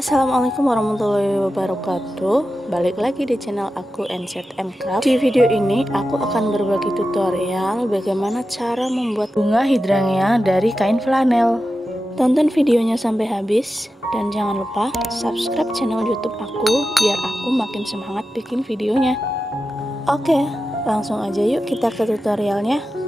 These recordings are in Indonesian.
Assalamualaikum warahmatullahi wabarakatuh. Balik lagi di channel aku NZM Craft. Di video ini aku akan berbagi tutorial bagaimana cara membuat bunga hidrangnya dari kain flanel. Tonton videonya sampai habis dan jangan lupa subscribe channel YouTube aku biar aku makin semangat bikin videonya. Oke, langsung aja yuk kita ke tutorialnya.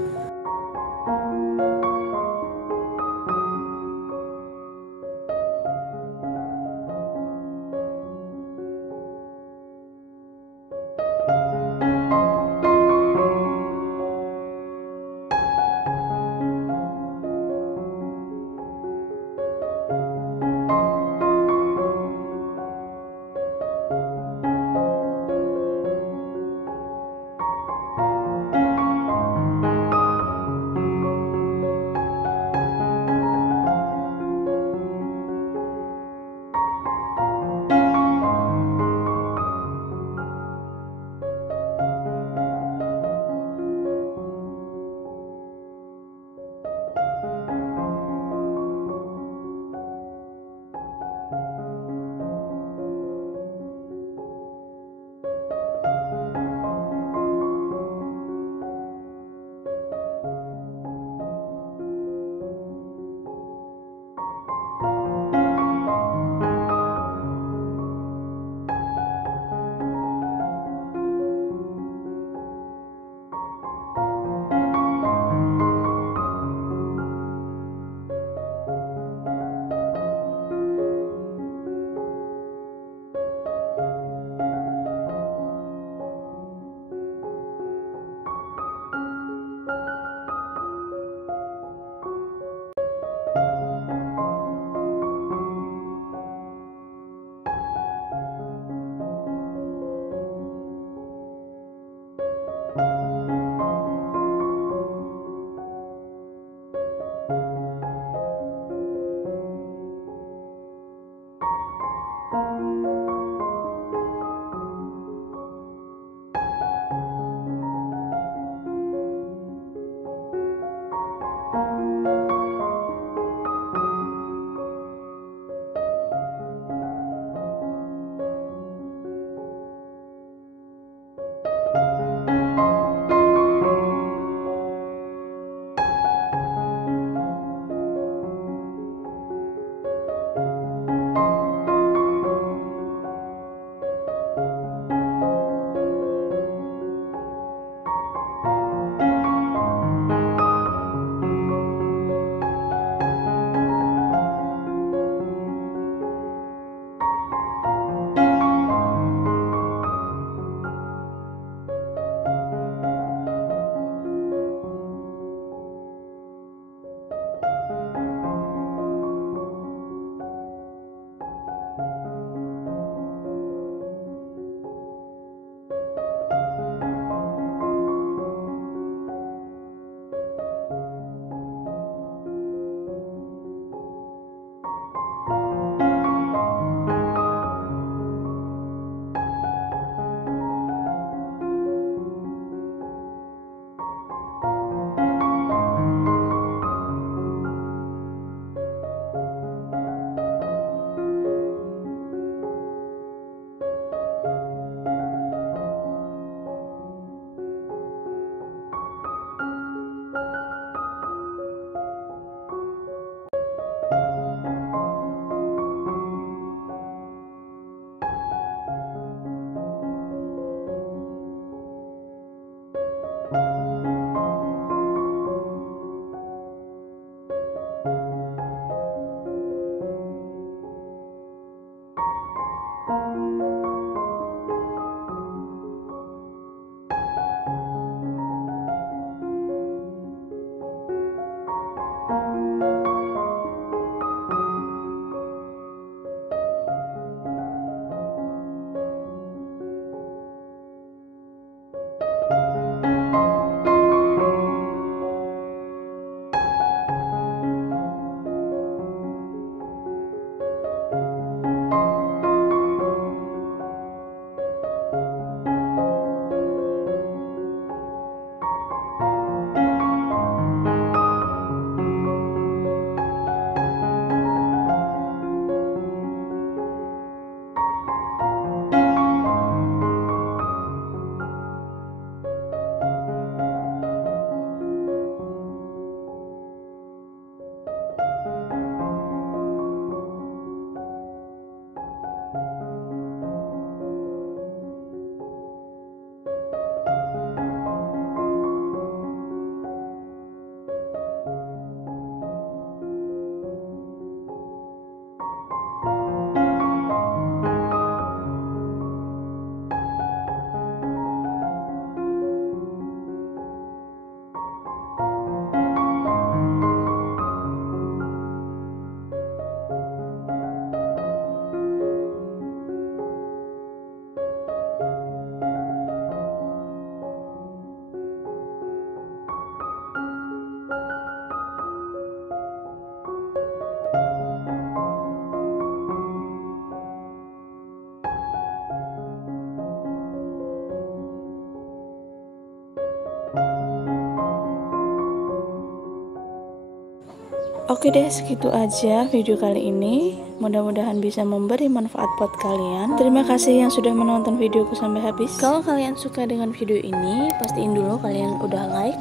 Oke deh, segitu aja video kali ini. Mudah-mudahan bisa memberi manfaat buat kalian. Terima kasih yang sudah menonton videoku sampai habis. Kalau kalian suka dengan video ini, pastiin dulu kalian udah like.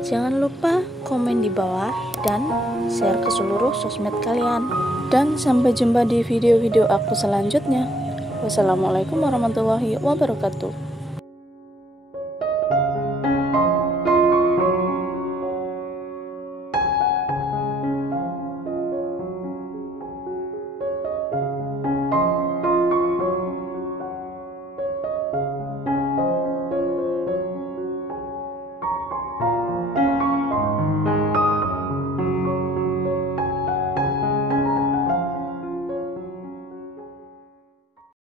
Jangan lupa komen di bawah dan share ke seluruh sosmed kalian. Dan sampai jumpa di video-video aku selanjutnya. Wassalamualaikum warahmatullahi wabarakatuh.